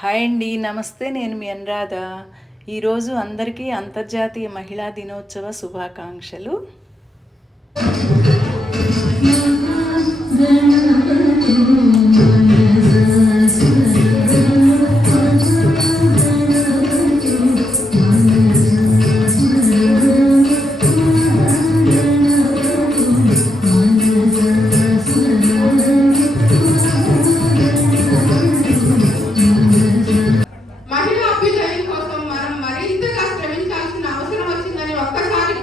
Hi అండి, నమస్తే. నేను మీ అనురాధ. ఈరోజు అందరికీ అంతర్జాతీయ మహిళా దినోత్సవ శుభాకాంక్షలు.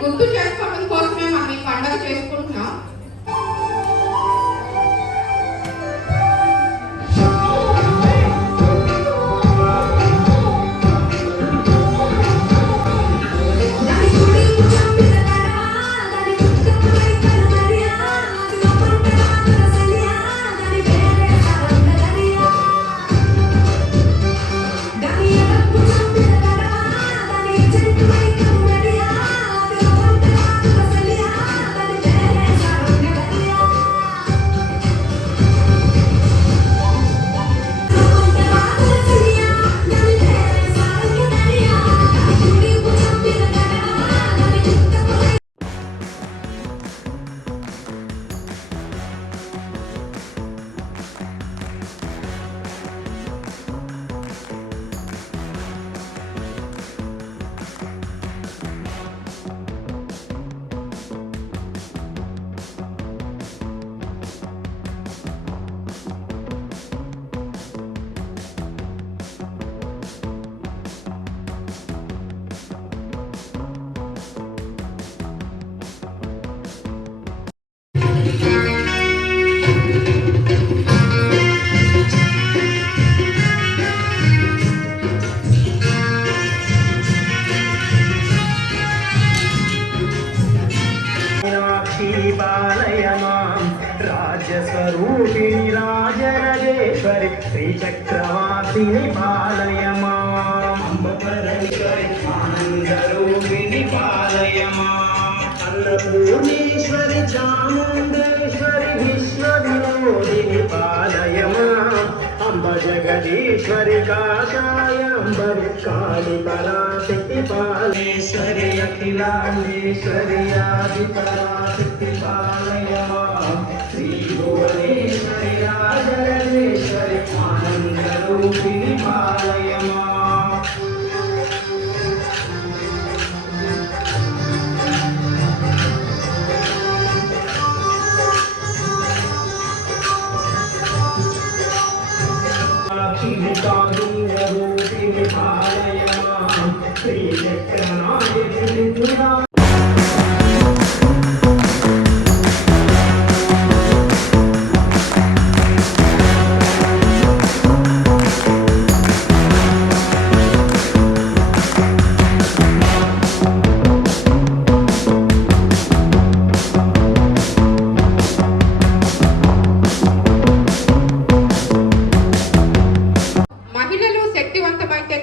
గుర్తు చేసుకోవడం కోసమే మనం ఈ పండుగ చేసుకుంటున్నాం. రాజ్యస్వరూపిణి రాజరాజేశ్వరి శ్రీచక్రవాసిని పాలయ మాం. అంబ పరమేశ్వరి ఆనందరూపిణి పాలయ మాం. అన్నపూర్ణేశ్వరి చాముండేశ్వరి విశ్వవినోదిని పాలయ మాం. అంబ జగదీశ్వరి కాషాయాంబరి కాళి పరాశక్తి పాలేశ్వరి అఖిలాండేశ్వరి ఆది పరాశక్తి పాలయ మాం. శ్రీ భువనేశ్వరి రాజరాజేశ్వరి ఆనందరూపిణి పాలయ మాం. రూపిణి పాలయ మాం. శ్రీ చక్రనాయకుని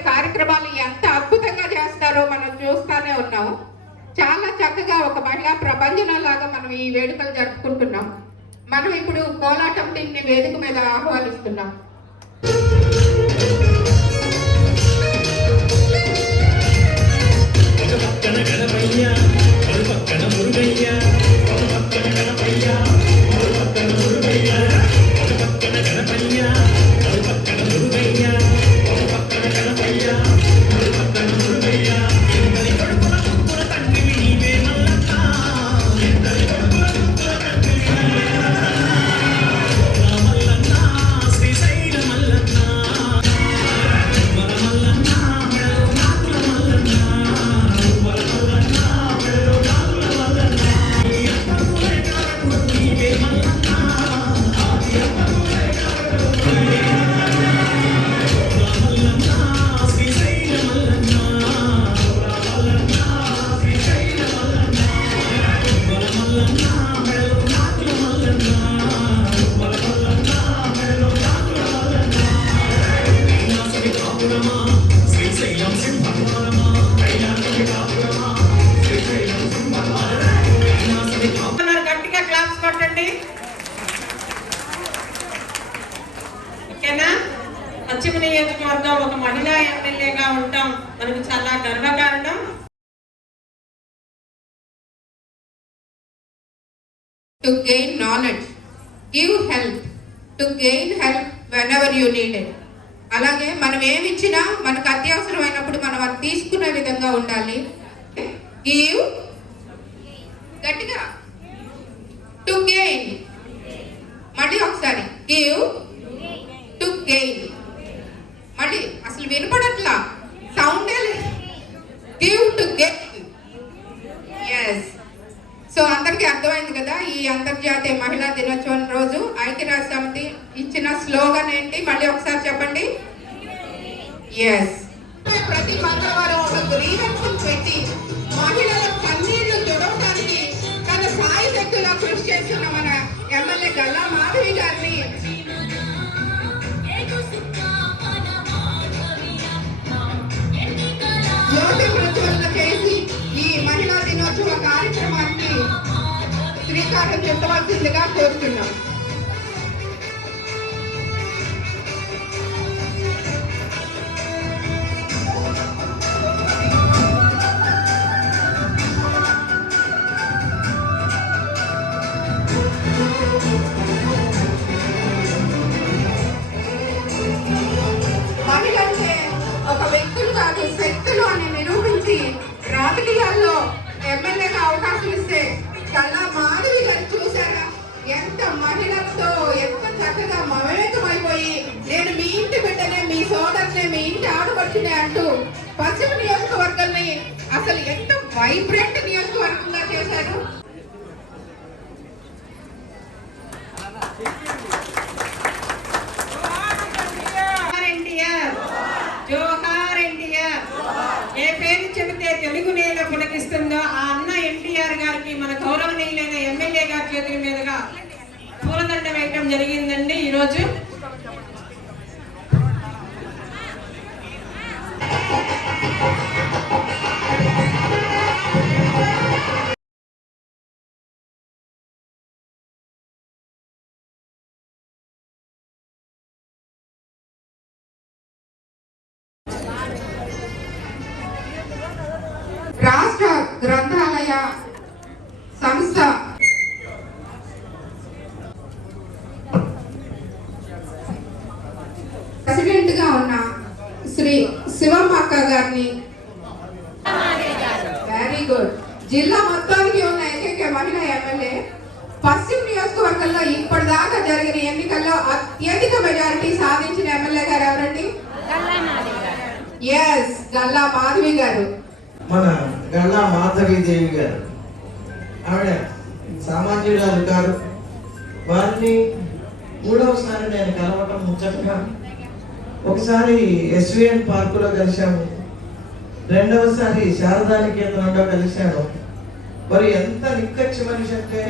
కార్యక్రమాలు ఎంత అద్భుతంగా చేస్తారో మనం చూస్తానే ఉన్నాం. చాలా చక్కగా ఒక మహిళా ప్రపంచం లాగా మనం ఈ వేడుకలు జరుపుకుంటున్నాం. మనం ఇప్పుడు కోలాటం టీంని వేదిక మీద ఆహ్వానిస్తున్నాం. శ్రీశైల మల్లన్న నియోజకవర్గం ఒక మహిళా ఎమ్మెల్యేగా ఉండటం మనకు చాలా గర్వకారణం. To gain knowledge, give help, to gain help whenever you need it. అలాగే మనం ఏమి ఇచ్చినా మనకు అత్యవసరమైనప్పుడు మనం అది తీసుకునే విధంగా ఉండాలి. గివ్, గట్టిగా, టు గెయిన్, మళ్ళీ ఒకసారి గివ్ టు గెయిన్, మళ్ళీ అసలు వినపడట్లా, సౌండే లేదు. Give to gain. Yes. So అందరికీ అర్థమైంది కదా, ఈ అంతర్జాతీయ మహిళా దినోత్సవం రోజు ఐక్యరాజ్య సమితి ఇచ్చిన స్లోగన్ ఏంటి? మళ్ళీ ఒకసారి చెప్పండి. ఎస్. ప్రతి మంగళవారం ఒక గ్రీవెన్స్ పెట్టి మహిళల కన్నీళ్లు తుడవడానికి తన సాయి శక్తులా కృషి చేస్తున్న మన ఎమ్మెల్యే గల్లా మాధవి గారిని జ్యోతి ప్రజ్వలన చేసి ఈ మహిళా దినోత్సవ కార్యక్రమానికి శ్రీకారం చుట్టవలసిందిగా కోరుతున్నాం. మహిళంటే ఒక వ్యక్తులు కాదు, శక్తులు అని నిరూపించి రాజకీయాల్లో ఎమ్మెల్యేగా అవకాశం ఇస్తే గల్లా మాధవి గారు చూసారా ఎంత మహిళలతో ఎంత చక్కగా మమేకమైపోయి, నేను మీ ఇంటి బిడ్డనే, మీ సోదరునే, మీ ఇంటి ఆడపడుచునే అంటూ పశ్చిమ నియోజకవర్గాన్ని అసలు ఎంత వైబ్రెంట్ నియోజకవర్గంగా చేశారు. జోహార్ ఎన్టీఆర్. ఏ పేరు చెబితే తెలుగు నేల పులకిస్తుందో ఆ అన్న ఎన్టీఆర్ గారికి మన గౌరవనీయులైన ఎమ్మెల్యే గారి చేతుల మీదుగా పూలదండ వేయటం జరిగిందండి ఈరోజు. రాష్ట్ర గ్రంథాలయ సంస్థ ప్రెసిడెంట్ గా ఉన్న శ్రీ శివమ్మక్క గారిని, వెరీ గుడ్, జిల్లా మొత్తానికి ఉన్న ఏకైక మహిళా ఎమ్మెల్యే, పశ్చిమ నియోజకవర్గంలో ఇప్పటిదాకా జరిగిన ఎన్నికల్లో అత్యధిక మెజారిటీ సాధించిన ఎమ్మెల్యే గారు ఎవరండి? ఎస్, గల్లా మాధవి గారు. మన గల్లా మాధవీదేవి గారు, ఆవిడ సామాన్యురాలు గారు. వారిని మూడవసారి నేను కలవటం ముచ్చటగా. ఒకసారి ఎస్విఎన్ పార్కులో కలిశాము, రెండవసారి శారదా నికేతనంలో కలిశాను. మరి ఎంత నిక్కచ్చి మనిషి అంటే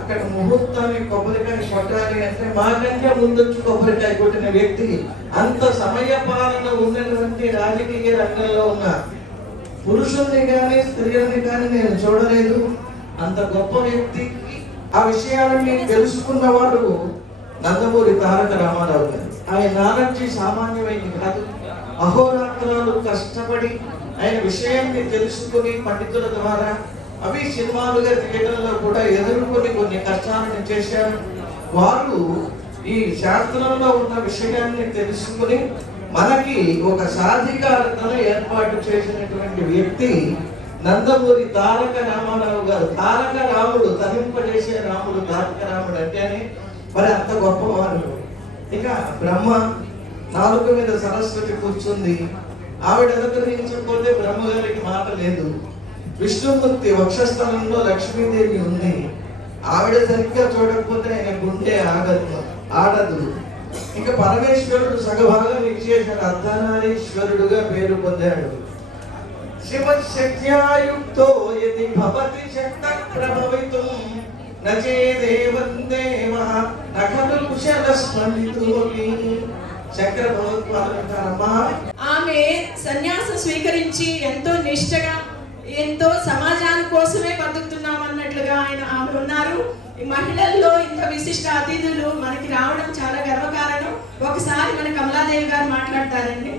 అక్కడ ముహూర్తాన్ని కొబ్బరికాయ కొట్టాలి అంటే మాకంటే ముందొచ్చి కొబ్బరికాయ కొట్టిన వ్యక్తి. అంత సమయ పాలన ఉన్నటువంటి రాజకీయ రంగంలో ఉన్న పురుషుల్ని కానీ స్త్రీలని కానీ నేను చూడలేదు. అంత గొప్ప వ్యక్తి. ఆ విషయాలని తెలుసుకున్నవాడు నందమూరి తారక రామారావు గారు. ఆయన నాలెడ్జి సామాన్యమైంది కాదు. అహోరాత్రాలు కష్టపడి ఆయన విషయాన్ని తెలుసుకుని పండితుల ద్వారా అవి సినిమాలుగా తీయడంలో కూడా ఎదుర్కొని కొన్ని కష్టాలను చేశారు. వారు ఈ శాస్త్రంలో ఉన్న విషయాన్ని తెలుసుకుని మనకి ఒక సాధికారతను ఏర్పాటు చేసినటువంటి వ్యక్తి నందమూరి తారక రామారావు గారు. తారక రాముడు, తరింపజేసే రాముడు తారక రాముడు అంటేనే మరి అంత గొప్పవారు. ఇక బ్రహ్మ నాలుక మీద సరస్వతి కూర్చుంది, ఆవిడ అనుగ్రహించకపోతే బ్రహ్మగారికి మాట లేదు. విష్ణుమూర్తి వక్షస్థలంలో లక్ష్మీదేవి ఉంది, ఆవిడ సరిగ్గా చూడకపోతే ఆయన గుండె ఆడదు. ఇంకా పరమేశ్వరుడు సగభాగం ఇచ్చేసాడు, అర్ధనారీశ్వరుడుగా పేరు పొందాడు. శివశక్త్యాయుక్తో యది భవతి శక్త ప్రభవితుం నచేదేవం దేవః నఖలు కుశలస్మరితోమి. చక్ర భగవత్పాదులంటారమ్మా. ఆమె సన్యాసం స్వీకరించి ఎంతో నిష్ఠగా ఎంతో సమాజాని కోసమే బతుకుతున్నాం అన్నట్లుగా ఆమె ఉన్నారు. ఈ మహిళల్లో ఇంత విశిష్ట అతిథులు మనకి రావడం చాలా గర్వకారణం. ఒకసారి మన కమలాదేవి గారు మాట్లాడతారండి.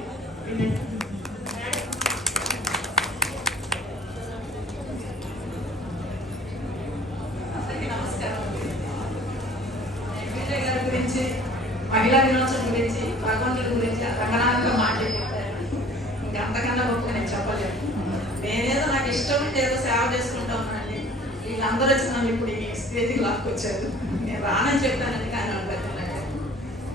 గురించి, మహిళా దినోత్సవం గురించి, భగవంతుడి గురించి రంగనాథంగా మాట్లాడారు. ఇంకా అంతకన్నా గొప్ప నేను చెప్పలేను. నేనేదో నాకు ఇష్టం ఉంటే ఏదో సేవ చేసుకుంటా ఉన్నానండి. వీళ్ళందరూ వచ్చి నన్ను ఇప్పుడు ఈ స్టేజ్కి లాక్కొచ్చారు. నేను రానని చెప్పానండి, కానీ అడగలేదు.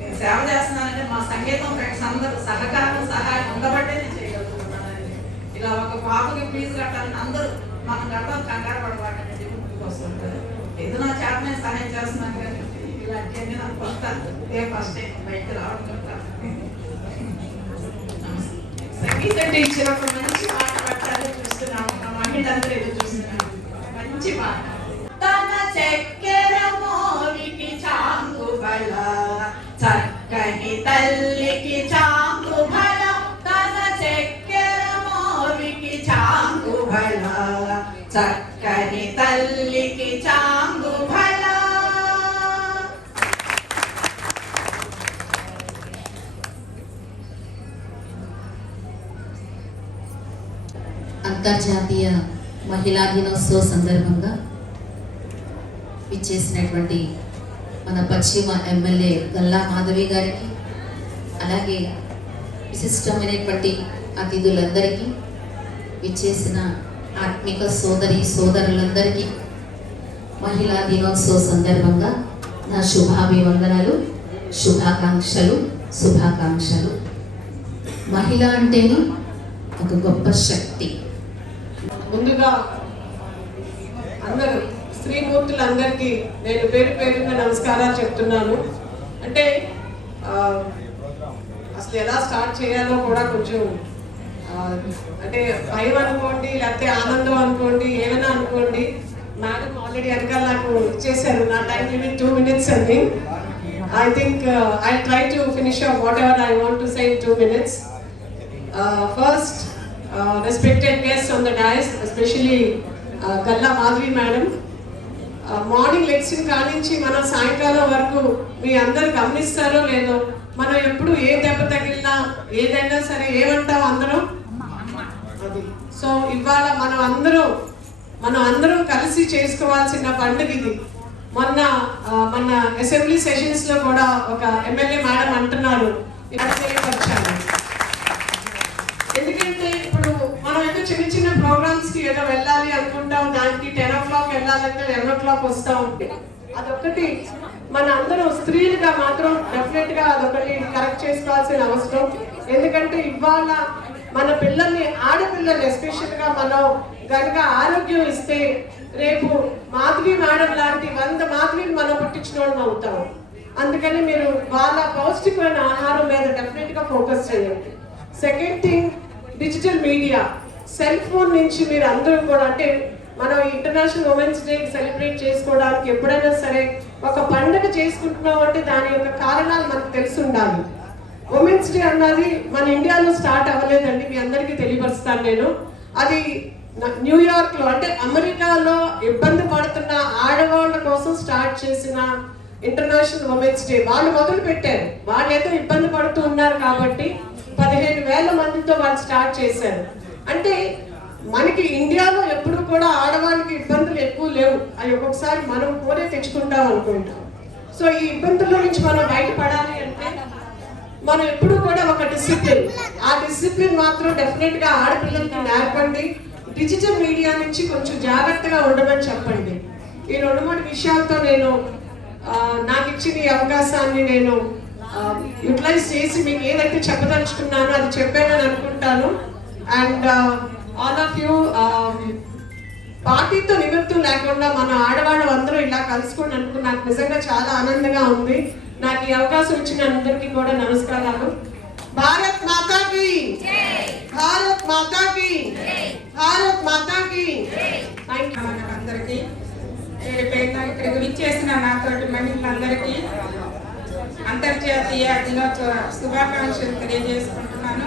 నేను సేవ చేస్తున్నానంటే మా సంగీతం ఫ్రెండ్స్ అందరూ సహాయం ఉండబట్టే నేను చేయగలుగుతున్నానండి. ఇలా ఒక బాబుకి ఫీజు కట్టాలని అందరూ మనం కట్టడం కంగారు పడబాటండి చెప్పి ముందుకు వస్తుంటారు. ఏదో నా చేతనే సహాయం చేస్తున్నాను కానీ ఇలాంటివన్నీ నాకు కొత్త. ఇదే ఫస్ట్ టైం బయటకు రావడం చెప్తాను. సంగీత టీచర్ ఒక మంచి మాట పట్టాలని చూస్తున్నాము. మా మహిళలందరూ ఎదురు చూస్తున్నాము. మంచి మాట. తన చక్కెర మోవికి చాంగు బల, చక్కని తల్లికి చాంగు బల. తన చక్కెర మోవికి చాంగు బల, చక్కని తల్లికి చాంగు బల. అంతర్జాతీయ మహిళా దినోత్సవ సందర్భంగా ఇచ్చేసినటువంటి మన పశ్చిమ ఎమ్మెల్యే గల్లా మాధవి గారికి, అలాగే విశిష్టమైనటువంటి అతిథులందరికీ, ఇచ్చేసిన ఆత్మిక సోదరులందరికీ మహిళా దినోత్సవ సందర్భంగా నా శుభాభివందనలు, శుభాకాంక్షలు. మహిళ అంటేనే ఒక గొప్ప శక్తి. ముందుగా అందరూ స్త్రీమూర్తులందరికీ నేను పేరున నమస్కారాలు చెప్తున్నాను. అంటే అసలు ఎలా స్టార్ట్ చేయాలో కూడా కొంచెం అంటే భయం అనుకోండి, లేకపోతే ఆనందం అనుకోండి, ఏమైనా అనుకోండి. మేడం ఆల్రెడీ వెనకాల నాకు ఇచ్చేసారు నా టైం లిమిట్ 2 minutes అండి. I think I try to finish off what ever I want to say in 2 minutes. First, respected guests on the dais, especially Galla Madhavi madam. Morning lecture కానించి మనం సాయంకాలం వరకు మీ అందరు గమనిస్తారో లేదో, మనం ఎప్పుడు ఏ దెబ్బ తగిలినా ఏదైనా సరే ఏమంటాం అందరం అది. సో ఇవాళ మనం అందరం కలిసి చేసుకోవాల్సిన పండుగ ఇది. మన అసెంబ్లీ సెషన్స్ లో కూడా ఒక ఎమ్మెల్యే మేడం అంటున్నారు ఎందుకంటే ఇప్పుడు మనం ఏదో చిన్న ప్రోగ్రామ్స్ కి ఏదో వెళ్ళాలి అనుకుంటాం, దానికి 10 o'clock వెళ్ళాలంటే 11 o'clock వస్తా ఉంటే అదొకటి మన అందరూ స్త్రీలుగా మాత్రం డెఫినెట్ గా అదొకటి కరెక్ట్ చేసుకోవాల్సిన అవసరం. ఎందుకంటే ఇవాళ మన పిల్లల్ని, ఆడపిల్లల్ని ఎస్పెషల్ గా మనం కనుక ఆరోగ్యం ఇస్తే రేపు మాధవి మేడం లాంటి 100 మాధవిని మనం పుట్టించిన వాళ్ళం అవుతాం. అందుకని మీరు వాళ్ళ పౌష్టికమైన ఆహారం మీద డెఫినెట్ గా ఫోకస్ చేయండి. Second thing, digital media, cell phone నుంచి మీరు అందరూ కూడా, అంటే మనం ఇంటర్నేషనల్ ఉమెన్స్ డే సెలబ్రేట్ చేసుకోవడానికి ఎప్పుడైనా సరే ఒక పండుగ చేసుకుంటున్నాం అంటే దాని యొక్క కారణాలు మనకు తెలిసి ఉండాలి. ఉమెన్స్ డే అన్నది మన ఇండియాలో స్టార్ట్ అవ్వలేదండి, మీ అందరికీ తెలియపరుస్తాను నేను. అది న్యూయార్క్ లో, అంటే అమెరికాలో ఇబ్బంది పడుతున్న ఆడవాళ్ళ కోసం స్టార్ట్ చేసిన ఇంటర్నేషనల్ ఉమెన్స్ డే. వాళ్ళు మొదలు పెట్టారు, వాళ్ళు ఏదో ఇబ్బంది పడుతూ ఉన్నారు కాబట్టి 15,000 మందితో వాళ్ళు స్టార్ట్ చేశారు. అంటే మనకి ఇండియాలో ఎప్పుడు కూడా ఆడవాళ్ళకి ఇబ్బందులు ఎక్కువ లేవు, అవి ఒక్కొక్కసారి మనం కోరే తెచ్చుకుంటాం అనుకుంటాం. సో ఈ ఇబ్బందుల నుంచి మనం బయటపడాలి అంటే మనం ఎప్పుడు కూడా ఒక డిసిప్లిన్, ఆ డిసిప్లిన్ మాత్రం డెఫినెట్ గా ఆడపిల్లలకి నేర్పండి. డిజిటల్ మీడియా నుంచి కొంచెం జాగ్రత్తగా ఉండమని చెప్పండి. ఈ 2-3 విషయాలతో నేను నాకు ఇచ్చిన ఈ అవకాశాన్ని నేను యూటిలైజ్ చేసి మీకు ఏదైతే చెప్పదలుచుకున్నానో అది చెప్పానని అనుకుంటాను. అండ్ ఆల్ ఆఫ్ యూ, పార్టీతో నిమిత్తం లేకుండా మన ఆడవాళ్ళు అందరూ ఇలా కలుసుకుని అనుకుని నాకు నిజంగా చాలా ఆనందంగా ఉంది. నాకు ఈ అవకాశం ఇచ్చిన అందరికీ కూడా నమస్కారాలు. భారత్ మాతాకి, భారత్ మాతాకి, భారత్ మాతాకి. థ్యాంక్ యూ అందరికీ, ఇక్కడ విచ్చేసిన నాతోటి మహిళలందరికీ అంతర్జాతీయ దినోత్సవ శుభాకాంక్షలు తెలియజేసుకుంటున్నాను.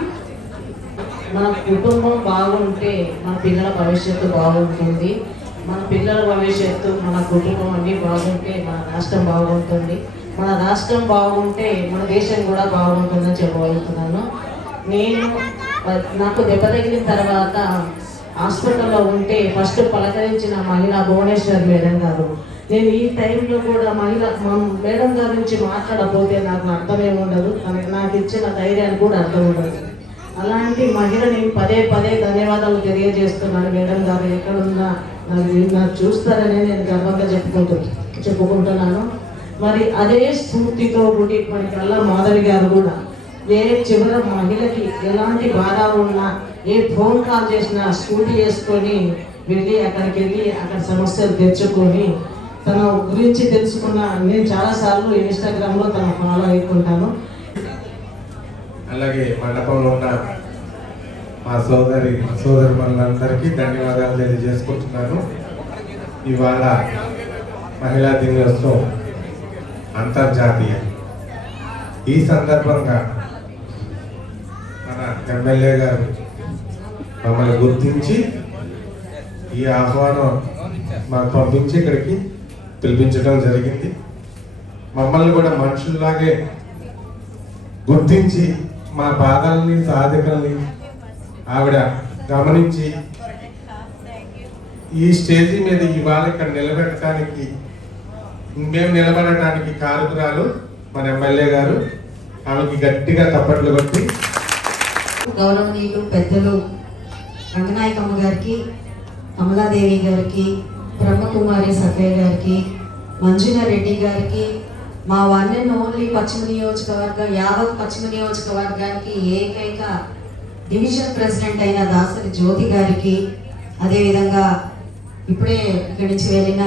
మన కుటుంబం బాగుంటే మన పిల్లల భవిష్యత్తు బాగుంటుంది. మన పిల్లల భవిష్యత్తు, మన కుటుంబం అన్నీ బాగుంటే మన రాష్ట్రం బాగుంటుంది. మన రాష్ట్రం బాగుంటే మన దేశం కూడా బాగుంటుందని చెప్పగలుగుతున్నాను. నాకు దెబ్బ తగిలిన తర్వాత హాస్పిటల్లో ఉంటే ఫస్ట్ పలకరించిన మహిళ భువనేశ్వర్ మేడం గారు. నేను ఈ టైంలో కూడా మేడం గారి నుంచి మాట్లాడకపోతే నాకు అర్థమే ఉండదు, నాకు ఇచ్చిన ధైర్యానికి కూడా అర్థం ఉండదు. అలాంటి మహిళ నేను పదే పదే ధన్యవాదాలు తెలియజేస్తున్నాను. మేడం గారు ఎక్కడున్నా నాకు చూస్తారని నేను గర్వంగా చెప్పుకుంటున్నాను. మరి అదే స్ఫూర్తితో కూడి మరి కల్లా మాధవి గారు కూడా ఏ చివర మహిళకి ఎలాంటి బాధ ఉన్నా, ఏ ఫోన్ కాల్ చేసినా స్కూటీ వేసుకొని వెళ్ళి అక్కడ సమస్యలు తెచ్చుకొని తన గురించి తెలుసుకున్న నేను చాలాసార్లు ఇన్స్టాగ్రామ్లో తన ఫాలో అయిపోతాను. అలాగే మండపంలో ఉన్న మా సోదరులందరికీ ధన్యవాదాలు తెలియజేసుకుంటున్నాను. ఇవాళ మహిళా దినోత్సవం అంతర్జాతీయ. ఈ సందర్భంగా మన ఎమ్మెల్యే గారు మమ్మల్ని గుర్తించి ఈ ఆహ్వానం మాకు పంపించి ఇక్కడికి పిలిపించడం జరిగింది. మమ్మల్ని కూడా మనుషుల్లాగే గుర్తించి మా బాధల్ని సాధకల్ని ఆవిడ గమనించి ఈ స్టేజీ మీద ఇవాళ ఇక్కడ నిలబెట్టడానికి, మేము నిలబడటానికి కారకురాలు మన ఎమ్మెల్యే గారు. ఆమెకి గట్టిగా తప్పట్లు కొట్టి గౌరవనీయులు పెద్దలు రంగనాయకమ్మ గారికి, కమలాదేవి గారికి, బ్రహ్మకుమారి సత్య గారికి, మంజుల రెడ్డి గారికి, మా వన్ అండ్ ఓన్లీ పశ్చిమ నియోజకవర్గం, యావత్ పశ్చిమ నియోజకవర్గానికి ఏకైక డివిజన్ ప్రెసిడెంట్ అయిన దాసరి జ్యోతి గారికి, అదేవిధంగా ఇప్పుడే ఇక్కడి నుంచి వెళ్ళిన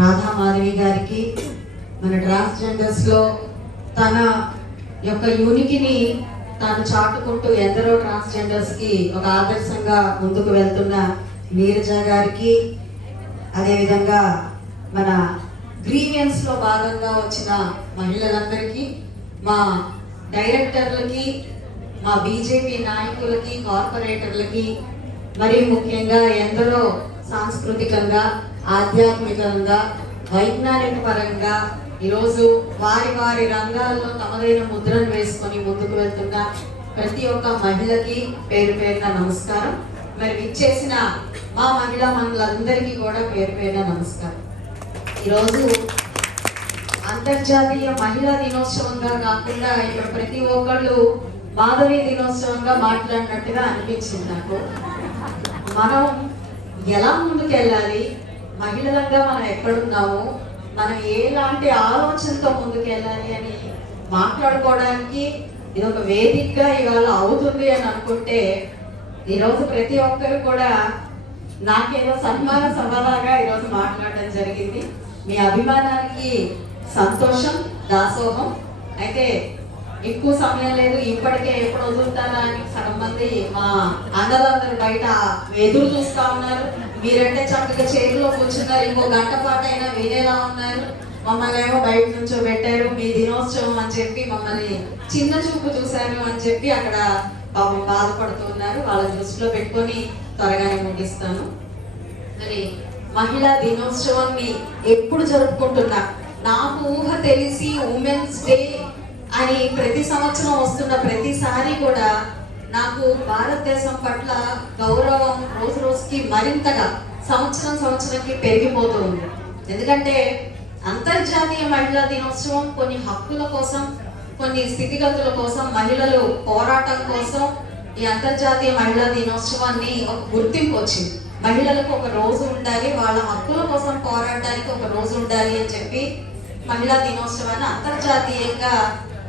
రాధామాధవి గారికి, మన ట్రాన్స్జెండర్స్లో తన యొక్క యూనిటీని తాను చాటుకుంటూ ఎందరో ట్రాన్స్జెండర్స్కి ఒక ఆదర్శంగా ముందుకు వెళ్తున్న నీరజ గారికి, అదేవిధంగా మన గ్రీవియన్స్లో భాగంగా వచ్చిన మహిళలందరికీ, మా డైరెక్టర్లకి, మా బీజేపీ నాయకులకి, కార్పొరేటర్లకి, మరి ముఖ్యంగా ఎందరో సాంస్కృతికంగా, ఆధ్యాత్మికంగా, వైజ్ఞానిక పరంగా ఈరోజు వారి వారి రంగాల్లో తమదైన ముద్రను వేసుకొని ముందుకు వెళ్తున్న ప్రతి ఒక్క మహిళకి పేరు పేరున నమస్కారం. మరి విచ్చేసిన మా మహిళా మనులందరికీ కూడా పేరు పేరున నమస్కారం. ఈరోజు అంతర్జాతీయ మహిళా దినోత్సవంగా కాకుండా ఇక్కడ ప్రతి ఒక్కళ్ళు మాధవి దినోత్సవంగా మాట్లాడినట్టుగా అనిపించింది నాకు. మనం ఎలా ముందుకెళ్ళాలి, మహిళలంగా మనం ఎక్కడున్నాము, మనం ఎలాంటి ఆలోచనతో ముందుకెళ్ళాలి అని మాట్లాడుకోవడానికి ఇది ఒక వేదికగా ఇవాళ అవుతుంది అని అనుకుంటే, ఈరోజు ప్రతి ఒక్కరు కూడా నాకేదో సన్మాన సభలాగా ఈరోజు మాట్లాడడం జరిగింది. మీ అభిమానానికి సంతోషం, దాసోహం. అయితే ఎక్కువ సమయం లేదు, ఇప్పటికే ఎప్పుడు వదులుతారా అని సగం మంది మా అన్నలందరూ బయట ఎదురు చూస్తా ఉన్నారు. మీరంటే చక్కగా చేతిలో కూర్చున్నారు, ఇంకో గంట పాటు అయినా వినేలా ఉన్నారు. మమ్మల్ని ఏమో బయట నుంచో పెట్టారు, మీ దినోత్సవం అని చెప్పి మమ్మల్ని చిన్న చూపు చూశారు అని చెప్పి అక్కడ బాధపడుతున్నారు. వాళ్ళ దృష్టిలో పెట్టుకొని త్వరగానే ముగిస్తాను. మరి మహిళా దినోత్సవాన్ని ఎప్పుడు జరుపుకుంటున్నా, నాకు ఊహ తెలిసి ఉమెన్స్ డే అని ప్రతి సంవత్సరం వస్తున్న ప్రతిసారి కూడా నాకు భారతదేశం పట్ల గౌరవం రోజు రోజుకి మరింతగా సంవత్సరంకి పెరిగిపోతూ ఉంది. ఎందుకంటే అంతర్జాతీయ మహిళా దినోత్సవం కొన్ని హక్కుల కోసం, కొన్ని స్థితిగతుల కోసం, మహిళలు పోరాటం కోసం ఈ అంతర్జాతీయ మహిళా దినోత్సవాన్ని ఒక గుర్తింపు వచ్చింది. మహిళలకు ఒక రోజు ఉండాలి, వాళ్ళ హక్కుల కోసం పోరాడడానికి ఒక రోజు ఉండాలి అని చెప్పి మహిళా దినోత్సవాన్ని అంతర్జాతీయంగా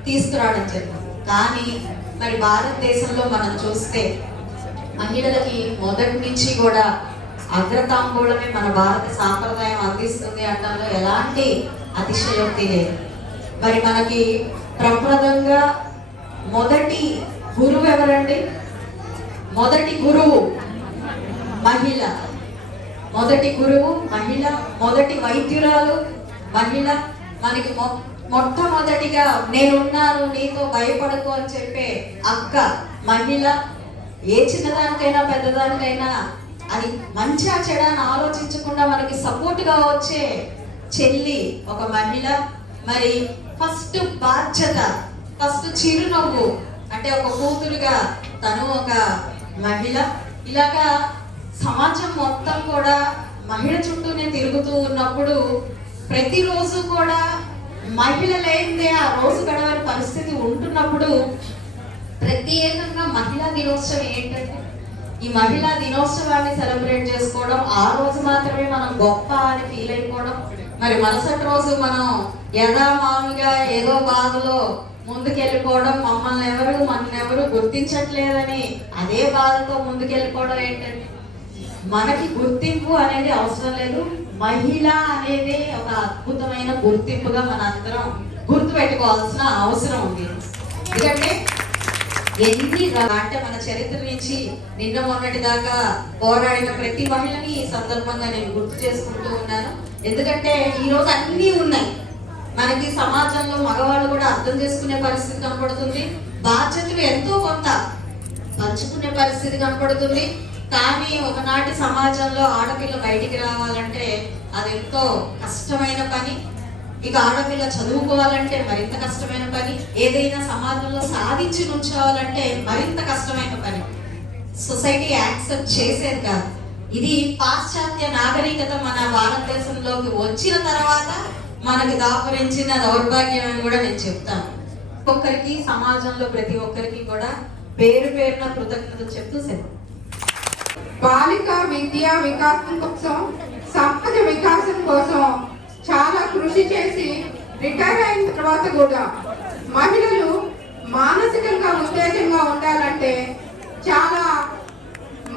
తీసుకురావడం జరిగింది. కానీ మరి భారతదేశంలో మనం చూస్తే మహిళలకి మొదటి నుంచి కూడా అగ్రతాంబూలమే మన భారత సాంప్రదాయం అందిస్తుంది అనడంలో ఎలాంటి అతిశయోక్తి లేదు. మరి మనకి ప్రప్రదంగా మొదటి గురువు ఎవరండి? మొదటి గురువు మహిళ. మొదటి గురువు మహిళ, మొదటి వైద్యురాలు మహిళ. మనకి మొట్టమొదటిగా నేనున్నాను నీతో భయపడకు అని చెప్పే అక్క మహిళ. ఏ చిన్నదానికైనా పెద్దదానికైనా అది మంచిగా చెడని ఆలోచించకుండా మనకి సపోర్ట్గా వచ్చే చెల్లి ఒక మహిళ. మరి ఫస్ట్ బాధ్యత, ఫస్ట్ చిరునవ్వు అంటే ఒక కూతురుగా తను ఒక మహిళ. ఇలాగా సమాజం మొత్తం కూడా మహిళ చుట్టూనే తిరుగుతూ ఉన్నప్పుడు ప్రతిరోజు కూడా మహిళ లేనిదే ఆ రోజు గడవని పరిస్థితి ఉంటున్నప్పుడు ప్రత్యేకంగా మహిళా దినోత్సవం ఏంటంటే ఈ మహిళా దినోత్సవాన్ని సెలబ్రేట్ చేసుకోవడం, ఆ రోజు మాత్రమే మనం గొప్ప అని ఫీల్ అయిపోవడం, మరి మరుసటి రోజు మనం యథామామిగా ఏదో బాధలో ముందుకెళ్ళిపోవడం, మనల్ని ఎవరు గుర్తించట్లేదని అదే బాధతో ముందుకెళ్ళిపోవడం ఏంటంటే మనకి గుర్తింపు అనేది అవసరం లేదు. మహిళ అనేది ఒక అద్భుతమైన గుర్తింపుగా మనందరం గుర్తుపెట్టుకోవాల్సిన అవసరం ఉంది. ఎందుకంటే అంటే మన చరిత్ర నుంచి నిన్న మొన్నటి దాకా పోరాడిన ప్రతి మహిళని ఈ సందర్భంగా నేను గుర్తు చేసుకుంటూ ఉన్నాను. ఎందుకంటే ఈ రోజు అన్నీ ఉన్నాయి మనకి. సమాజంలో మగవాళ్ళు కూడా అర్థం చేసుకునే పరిస్థితి కనపడుతుంది, బాధ్యతలు ఎంతో కొంత పంచుకునే పరిస్థితి కనపడుతుంది. కానీ ఒకనాటి సమాజంలో ఆడపిల్ల బయటికి రావాలంటే అది ఎంతో కష్టమైన పని. ఇక ఆడపిల్ల చదువుకోవాలంటే మరింత కష్టమైన పని, ఏదైనా సమాజంలో సాధించి నుంచోవాలంటే మరింత కష్టమైన పని. సొసైటీ యాక్సెప్ట్ చేసేది కాదు. ఇది పాశ్చాత్య నాగరికత మన భారతదేశంలోకి వచ్చిన తర్వాత మనకి దాపరించిన దౌర్భాగ్యం అని కూడా నేను చెప్తాను. ఒక్కొక్కరికి సమాజంలో ప్రతి ఒక్కరికి కూడా పేరు పేరున కృతజ్ఞతలు చెప్తూ సెలవు. బాలిక విద్యా వికాసం కోసం, సమాజ వికాసం కోసం చాలా కృషి చేసి రిటైర్ అయిన తర్వాత కూడా మహిళలు మానసికంగా ఉత్తేజంగా ఉండాలంటే చాలా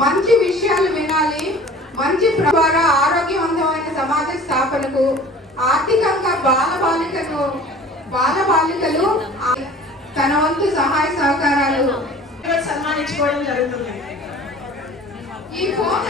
మంచి విషయాలు వినాలి. మంచి ద్వారా ఆరోగ్యవంతమైన సమాజ స్థాపనకు, ఆర్థికంగా బాలబాలికలు తన వంతు సహాయ సహకారాలు సన్మానించుకోవడం జరుగుతుంది. ఈ ఫోన్